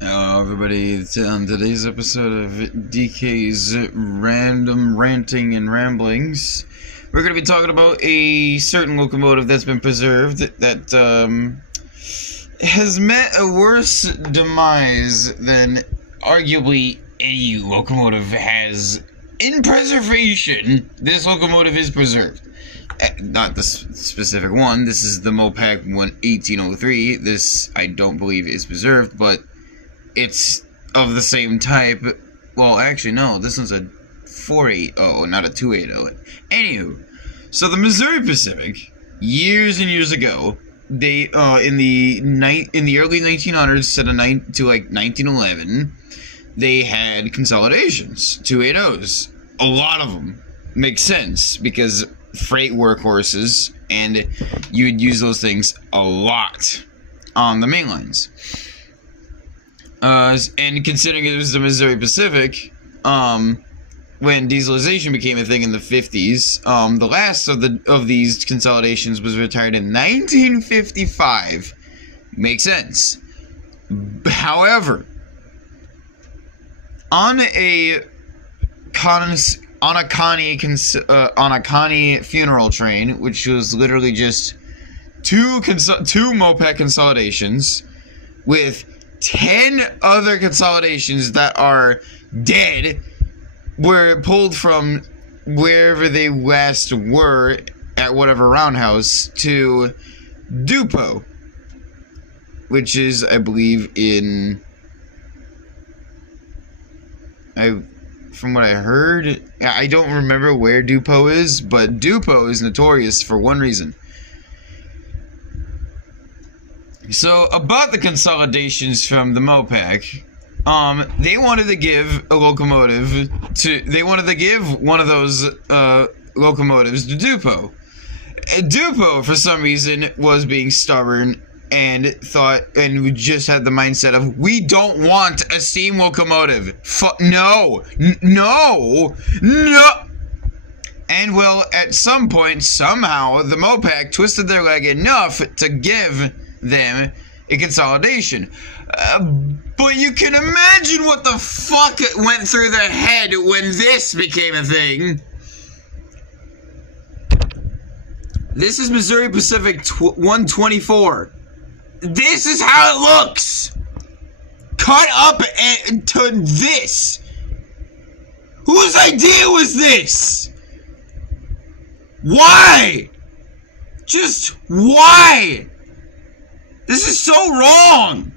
Hello, everybody. On today's episode of DK's Random Ranting and Ramblings, we're going to be talking about a certain locomotive that's been preserved that has met a worse demise than arguably any locomotive has. In preservation, this locomotive is preserved. Not this specific one. This is the Mopac 1803. This, I don't believe, is preserved, but it's of the same type. Well, actually, no. This one's a 480, not a 280. Anywho, so the Missouri Pacific, years and years ago, they in the early 1900s to like 1911, they had consolidations, 280s. A lot of them make sense because freight workhorses, and you would use those things a lot on the main lines. And considering it was the Missouri Pacific, when dieselization became a thing in the 50s, the last of these consolidations was retired in 1955. Makes sense. However, on a Connie funeral train, which was literally just two Mopac consolidations with 10 other consolidations that are dead, were pulled from wherever they last were at whatever roundhouse to Dupo, which is, I believe, from what I heard, I don't remember where Dupo is, but Dupo is notorious for one reason. So, about the consolidations from the Mopac, they wanted to give one of those locomotives to Dupo. And Dupo, for some reason, was being stubborn and just had the mindset of, we don't want a steam locomotive. No. And well, at some point, somehow, the Mopac twisted their leg enough to give them a consolidation. But you can imagine what the fuck went through their head when this became a thing. This is Missouri Pacific 124. This is how it looks. Cut up to this. Whose idea was this? Why? Just why? This is so wrong!